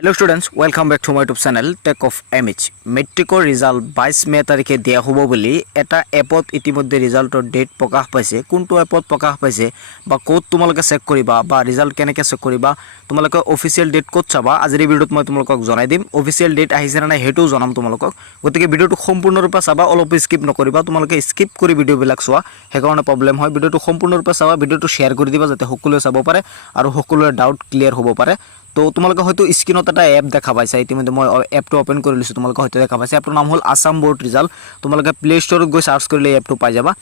Hello students welcome back to my YouTube channel tech of MH मेट्रिकर result 22 May तारिखे दिया हब बुली एटा एपत इतिमध्ये रिजल्टर date प्रकाश पाइसे कोनটো एपत प्रकाश पाइसे बा कोड तुमलोके चेक करिबा बा रिजल्ट केनेके चेक करिबा तुमलोके ऑफिशियल डेट कोड चाबा आजिर भिडिओत मैं तुमलोকক जनाइ दिम ऑफिशियल डेट आहिसे ना नाइ हेतु जनाम तुमलोকক गतिके भिडिओটো सम्पूर्ण रूपे चाबा अलप स्किप नकरिबा तुमलोके स्किप करि भिडिओ बिलाक चोवा हे कारणे प्रॉब्लेम হয় भिडिओটো सम्पूर्ण रूपे चाबा भिडिओটো शेयर करि दिबा जाते সকলোৱে চাব পাৰে আৰু সকলোৰে ডাউট ক্লিয়াर হ'ব পাৰে। तो तुम्हारे हयतो स्क्रीनत एटा एप देखा पाइसा इतिमध्ये मैं एपटो ओपन कर लीसो तुम्हारे हयतो देखा पाइसा एपटोर नाम हल आसाम बोर्ड रिजल्ट तुम्हारे प्ले स्टोर गई सार्च करिले एपटो पाइ जाबा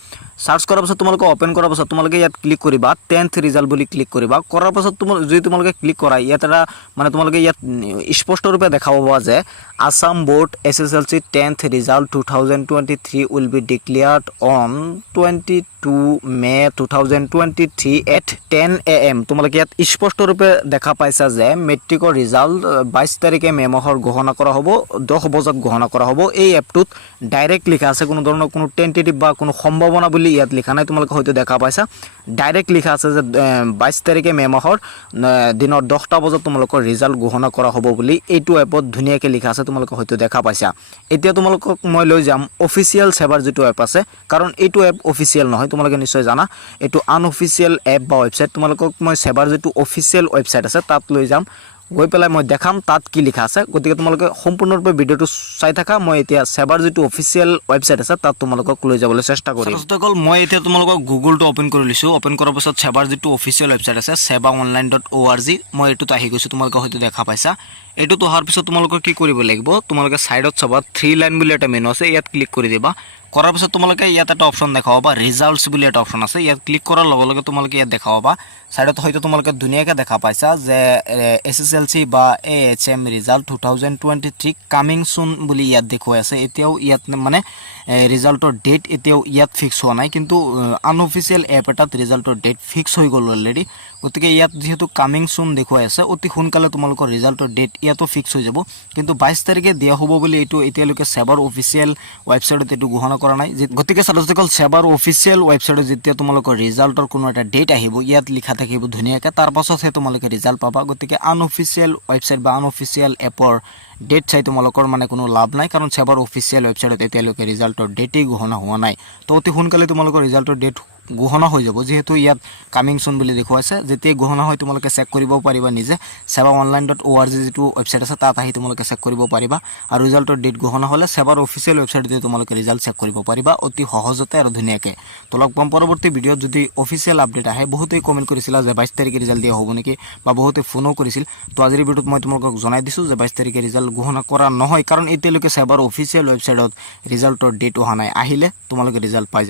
सार्च करार पाছত तुम्हारे ओपन करार पाছত तुम्हारे इयात क्लिक करिबा 10th रिजल्ट बुली क्लिक करिबा करार पाছত तुम्हारे क्लिक करा इयात एटा माने तुम्हारे इयात स्पष्ट रूपे देखा पाबा जे Assam board SSLC 10th result 2023 will be declared on 22 May 2023 at 10 AM तुम्हारे इयात स्पष्ट रूपे देखा पाइसा जे मेट्रिकर रिजल्ट 22 तारिखे मे माहर घोषणा करा हबो 10 बजात घोषणा करा हबो। এই এপটোত डायरेक्ट लिखा আছে কোনো ধৰণৰ কোনো টেন্টেটিভ বা কোনো সম্ভাৱনা বুলি ইয়াত লিখা নাই তোমালোকে হয়তো দেখা পাইছা ডাইৰেক্ট লিখা আছে যে 22 তাৰিখে মে মাহৰ দিনৰ 10টা বজাত তোমালোকৰ ৰিজাল্ট ঘোষণা কৰা হ'ব বুলি এইটো এপত ধুনিয়াকৈ লিখা আছে তোমালোকে হয়তো দেখা পাইছা। এতিয়া তোমালোকক মই লৈ যাম অফিচিয়েল সেৱাৰ যেটো এপ আছে কাৰণ এইটো এপ অফিচিয়েল নহয় তোমালোকে নিশ্চয় জানা এইটো আনঅফিচিয়েল এপ বা ওয়েবসাইট তোমালোকক মই সেৱাৰ যেটো অফিচিয়েল ওয়েবসাইট আছে তাত লৈ যাম গৈ পেলাই মই দেখাম তাত কি লিখা আছে গতিকে তোমালোকে সম্পূৰ্ণৰূপে ভিডিওটো চাই থাকা মই এতিয়া সেৱাৰ যেটো অফিচিয়েল ওয়েবসাইট আছে তাত তোমালোকক লৈ যাবলৈ চেষ্টা কৰিম। দৰ্শকসকল মই এতিয়া তোমালোকক গুগলটো ওপেন কৰি লৈছো ওপেন কৰাৰ পাছত সেৱাৰ যেটো অফিচিয়েল ওয়েবসাইট আছে sevaonline.org মই এটোত আহি গৈছো তোমালোকে হয়তো দেখা পাইছা এটোত অহাৰ পিছত তোমালোকৰ কি কৰিব লাগিব তোমালোকে সাইডত চাবা 3 লাইন বুলি এটা মেনু আছে ইয়াত ক্লিক কৰি দিবা কৰাৰ পিছত তোমালোকে ইয়াত এটা অপচন দেখা পাবা ৰিজাল্টস বুলি এটা অপচন আছে ইয়াত ক্লিক কৰাৰ লগে লগে তোমালোকে ইয়াত দেখা পাবা সাইডত হয়তো তোমালোকে ধুনিয়াকৈ দেখা পাইছা যে এসএসএলসি বা এএচএম ৰিজাল্ট 2023 কামিং সুন বুলি ইয়াত দেখুৱাই আছে এতিয়াও ইয়াত মানে ৰিজাল্টৰ ডেট এতিয়াও ইয়াত ফিক্স হোৱা নাই কিন্তু আনঅফিচিয়েল এপ এটাত ৰিজাল্টৰ ডেট ফিক্স হৈ গল অলৰেডি গতিকে ইয়াত যেহেতু কামিং সুন দেখুৱাই আছে অতি সোনকালে তোমালোকৰ ৰিজাল্টৰ ডেট ইয়াতো ফিক্স হৈ যাব কিন্তু 22 তাৰিখে দিয়া হ'ব বুলি এটো এতিয়ালৈকে সেৱাৰ অফিচিয়েল ওয়েবসাইটত এটো ঘোষণা কৰা নাই গতিকে সাধাৰণতে সেৱাৰ অফিচিয়েল ওয়েবসাইটত যেতিয়া তোমালোকৰ ৰিজাল্টৰ কোনো এটা ডেট আহিব ইয়াত লিখা থাকিব ধুনিয়াকৈ তাৰ পাছতহে তোমালোকে ৰিজাল্ট পাবা গতিকে আনঅফিচিয়েল ওয়েবসাইট বা আনঅফিচিয়েল এপৰ ডেট চাই তোমালোকৰ মানে কোনো লাভ নাই কাৰণ সেৱাৰ অফিচিয়েল ওয়েবসাইটত এতিয়ালৈকে ৰিজাল্টৰ ডেটেই ঘোষণা হোৱা নাই তো অতি সোনকালে তোমালোকৰ ৰিজাল্টৰ ডেট ঘোষণা হৈ যাব যেহেতু ইয়াত কামিং সুন বুলি দেখুৱাইছে যেতিয়া ঘোষণা হয় তোমালোকে চেক কৰিব পাৰিবা নিজে sevaonline.org যেটো ওয়েবসাইট আছে তাত আহি তোমালোকে চেক কৰিব পাৰিবা আৰু ৰিজাল্টৰ ডেট ঘোষণা হলে সেৱাৰ অফিচিয়েল ওয়েবসাইটতে তোমালোকে ৰিজাল্ট চেক কৰিব পাৰিবা অতি সহজতে আৰু ধুনিয়াকৈ তো লগ পাম পৰৱৰ্তী ভিডিঅ'ত যদি অফিচিয়েল আপডেট আহে বহুতেই কমেন্ট কৰিছিল যে 22 তাৰিখে ৰিজাল্ট দিয়া হ'ব নেকি বা বহুতে ফোনো কৰিছিল তো আজিৰ ভিডিঅ'ত মই তোমালোকক জনাই দিছো যে 22 তাৰিখে ৰিজাল্ট ঘোষণা কৰা নহয় কাৰণ এতিয়ালৈকে সেৱাৰ অফিচিয়েল ওয়েবসাইটত ৰিজাল্টৰ ডেট অহা নাই আহিলে তোমালোকে ৰিজাল্ট পাই